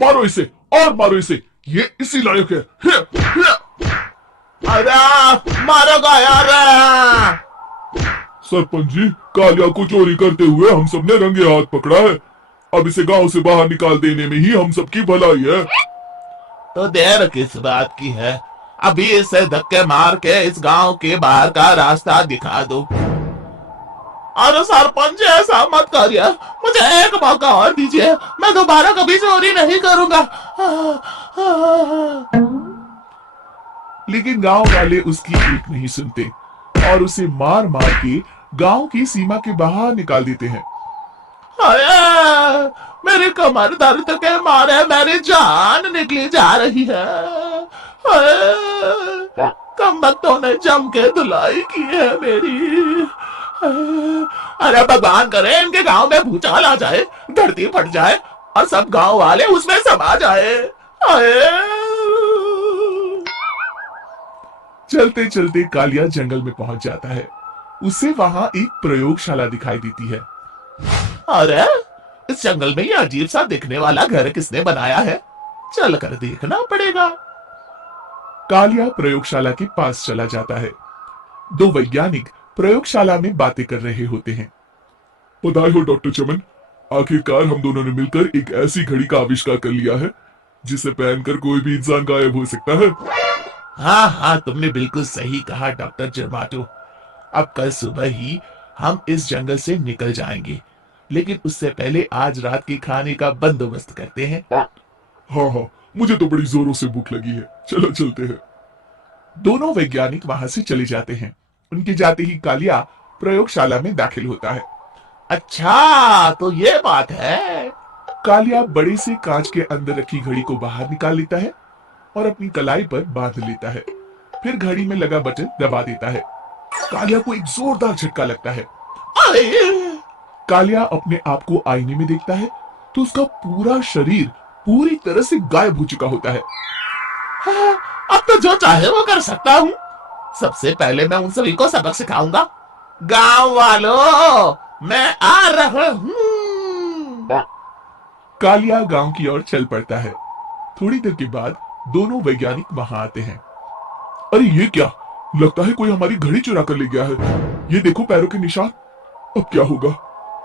मारो इसे और मारो इसे, ये इसी लायक है। अरे मारोगा यार। सरपंच जी, कालिया को चोरी करते हुए हम सबने रंगे हाथ पकड़ा है। अब इसे गांव से बाहर निकाल देने में ही हम सबकी भलाई है। तो देर किस बात की है, अभी इसे धक्के मार के इस गांव के बाहर का रास्ता दिखा दो। अरे सरपंच ऐसा मत करिए, मुझे एक मौका और दीजिए, मैं दोबारा कभी चोरी नहीं करूंगा। लेकिन गांव वाले उसकी एक नहीं सुनते और उसे मार मार के गांव की सीमा के बाहर निकाल देते हैं। अरे मेरी कमर दर्द के मारे मेरी जान निकली जा रही है। कम वक्तों ने जम के धुलाई की है मेरी। अरे भगवान करे इनके गांव में भूचाल आ जाए, धरती फट जाए और सब गांव वाले उसमें समा जाए। चलते चलते कालिया जंगल में पहुंच जाता है। उसे वहां एक प्रयोगशाला दिखाई देती है। अरे इस जंगल में ये अजीब सा दिखने वाला घर किसने बनाया है, चल कर देखना पड़ेगा। कालिया प्रयोगशाला के पास चला जाता है। दो वैज्ञानिक प्रयोगशाला में बातें कर रहे होते हैं। बधाई हो डॉक्टर चमन, आखिरकार हम दोनों ने मिलकर एक ऐसी घड़ी का आविष्कार कर लिया है जिसे पहनकर कोई भी इंसान गायब हो सकता है। हाँ हाँ, तुमने बिल्कुल सही कहा डॉक्टर जर्माटो। अब कल सुबह ही हम इस जंगल से निकल जाएंगे, लेकिन उससे पहले आज रात के खाने का बंदोबस्त करते हैं। हाँ हाँ, मुझे तो बड़ी जोरों से भूख लगी है, चलो चलते हैं। दोनों वैज्ञानिक वहां से चले जाते हैं। उनके जाते ही कालिया प्रयोगशाला में दाखिल होता है। अच्छा तो ये बात है। कालिया बड़े से कांच के अंदर रखी घड़ी को बाहर निकाल लेता है और अपनी कलाई पर बांध लेता है। फिर घड़ी में लगा बटन दबा देता है। कालिया को एक जोरदार झटका लगता है। कालिया अपने आप को आईने में देखता है तो उसका पूरा शरीर पूरी तरह से गायब हो चुका होता है। हाँ, अब तो जो चाहे वो कर सकता हूँ। सबसे पहले मैं उन सभी को सबक सिखाऊंगा। गांव वालों, मैं आ रहा हूँ। कालिया गांव की ओर चल पड़ता है। थोड़ी देर के बाद दोनों वैज्ञानिक वहां आते हैं। अरे ये क्या, लगता है कोई हमारी घड़ी चुरा कर ले गया है। ये देखो पैरों के निशान। अब क्या होगा,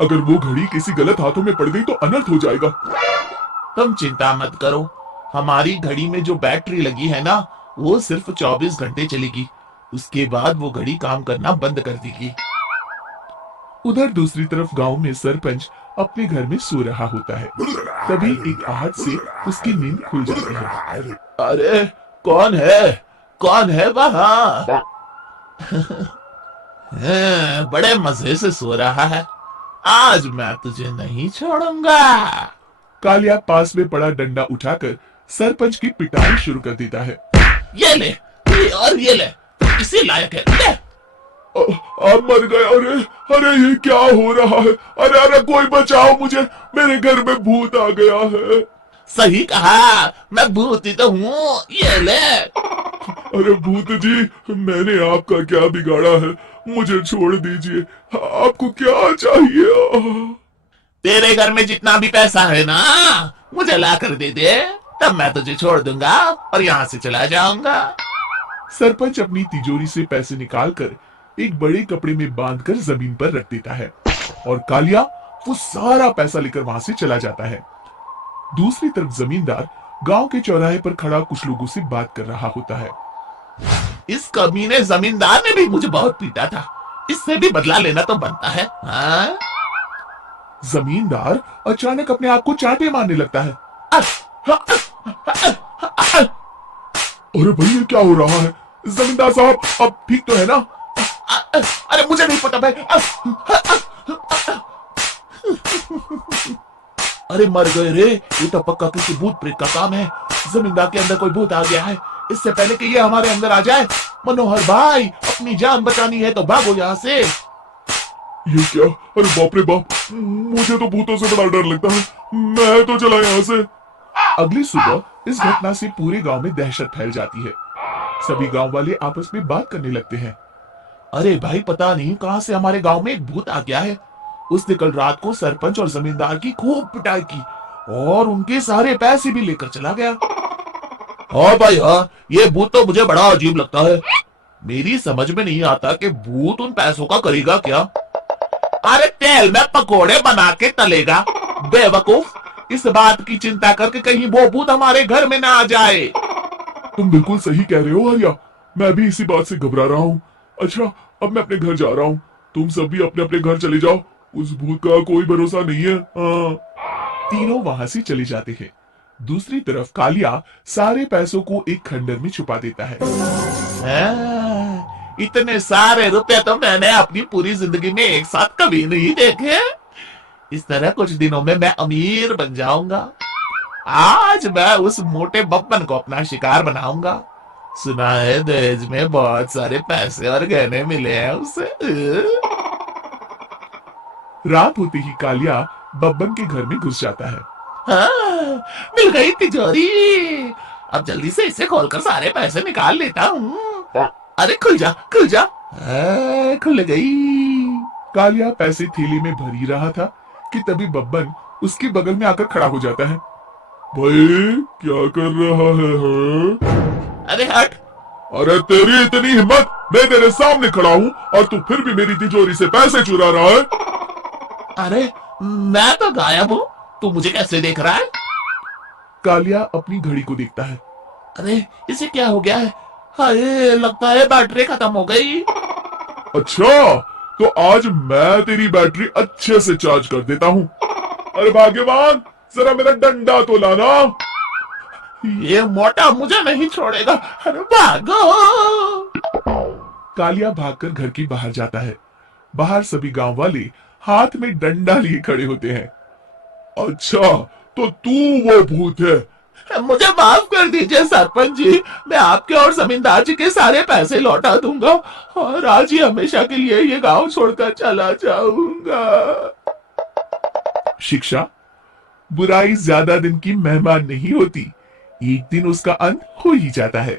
अगर वो घड़ी किसी गलत हाथों में पड़ गई तो अनर्थ हो जाएगा। तुम चिंता मत करो, हमारी घड़ी में जो बैटरी लगी है ना, वो सिर्फ 24 घंटे चलेगी। उसके बाद वो घड़ी काम करना बंद कर देगी। उधर दूसरी तरफ गांव में सरपंच अपने घर में सो रहा होता है। तभी एक आहट से उसकी नींद खुल जाती है। अरे कौन है, कौन है वहां? बड़े मजे से सो रहा है, आज मैं तुझे नहीं छोड़ूंगा। कालिया पास में पड़ा डंडा उठाकर सरपंच की पिटाई शुरू कर देता है। ये ले, ये और ये ले, तुम इसी लायक है, ले। आप मर गए। अरे अरे ये क्या हो रहा है, अरे अरे कोई बचाओ मुझे, मेरे घर में भूत आ गया है। सही कहा, मैं भूत ही तो हूँ, ये ले। अरे भूत जी, मैंने आपका क्या बिगाड़ा है, मुझे छोड़ दीजिए, आपको क्या चाहिए? तेरे घर में जितना भी पैसा है ना, मुझे ला कर दे दे, तब मैं तुझे छोड़ दूंगा और यहाँ से चला जाऊंगा। सरपंच अपनी तिजोरी से पैसे निकालकर एक बड़े कपड़े में बांधकर जमीन पर रख देता है और कालिया वो सारा पैसा लेकर वहां से चला जाता है। दूसरी तरफ जमींदार गांव के चौराहे पर खड़ा कुछ लोगों से बात कर रहा होता है। इस कमीने जमींदार ने भी मुझे बहुत पीटा था, इससे भी बदला लेना तो बनता है। हाँ? जमींदार अचानक अपने आप को चांटे मारने लगता है। अरे भाई ये क्या हो रहा है? जमींदार साहब अब ठीक तो है ना? अरे मुझे नहीं पता भाई। अरे मर गए रे, ये तो पक्का किसी भूत प्रेत का काम है। जमींदार के अंदर कोई भूत आ गया है, इससे पहले कि ये हमारे अंदर आ जाए। मनोहर भाई, अपनी जान बचानी है तो भागो यहाँ से। ये क्या, अरे बाप रे बाप, मुझे तो भूतों से बड़ा डर लगता है, मैं तो चला यहाँ से। अगली सुबह इस घटना से पूरे गांव में दहशत फैल जाती है। सभी गांव वाले आपस में बात करने लगते हैं। अरे भाई, पता नहीं कहां से हमारे गांव में एक भूत आ गया है। उसने कल रात को सरपंच और जमींदार की खूब पिटाई की और उनके सारे पैसे भी लेकर चला गया। हाँ भाई हाँ, ये भूत तो मुझे बड़ा अजीब लगता है। मेरी समझ में नहीं आता कि भूत उन पैसों का करेगा क्या। अरे तेल में पकोड़े बना के तलेगा बेवकूफ। इस बात की चिंता करके कहीं वो भूत हमारे घर में ना आ जाए। तुम बिल्कुल सही कह रहे हो आर्या, मैं भी इसी बात से घबरा रहा हूँ। अच्छा, अब मैं अपने घर जा रहा हूँ, तुम सब भी अपने अपने घर चले जाओ, उस भूत का कोई भरोसा नहीं है। हाँ। तीनों वहां से चले जाते हैं। दूसरी तरफ कालिया सारे पैसों को एक खंडर में छुपा देता है। इतने सारे रुपए तो मैंने अपनी पूरी जिंदगी में एक साथ कभी नहीं देखे। इस तरह कुछ दिनों में मैं अमीर बन जाऊंगा। आज मैं उस मोटे बब्बन को अपना शिकार बनाऊंगा। सुना है दहेज में बहुत सारे पैसे और गहने मिले हैं उसे। रात होते ही कालिया बब्बन के घर में घुस जाता है। हाँ, मिल गई तिजोरी। अब जल्दी से इसे खोलकर सारे पैसे निकाल लेता हूँ। अरे खुल जा खुल जा। खुल गई। कालिया पैसे थैली में भर ही रहा था कि तभी बब्बन उसके बगल में आकर खड़ा हो जाता है। भाई क्या कर रहा है हाँ? अरे हट। अरे तेरी इतनी हिम्मत, मैं तेरे सामने खड़ा हूँ और तू फिर भी मेरी तिजोरी से पैसे चुरा रहा है। अरे मैं तो गायब हूँ, तू मुझे कैसे देख रहा है? कालिया अपनी घड़ी को देखता है। अरे इसे क्या हो गया है? हाय, लगता है बैटरी खत्म हो गई। अच्छा, तो आज मैं तेरी बैटरी अच्छे से चार्ज कर देता हूँ। अरे भाग्यवान, जरा मेरा डंडा तो लाना। ये मोटा मुझे नहीं छोड़ेगा। अरे भागो। कालिया भागकर घर के बाहर जाता है। बाहर सभी गांव वाले हाथ में डंडा लिए खड़े होते हैं। अच्छा, तो तू वो भूत है? मुझे माफ कर दीजिए सरपंच जी, मैं आपके और जमींदार जी के सारे पैसे लौटा दूंगा और आज ही हमेशा के लिए ये गांव छोड़कर चला जाऊंगा। शिक्षा, बुराई ज्यादा दिन की मेहमान नहीं होती, एक दिन उसका अंत हो ही जाता है।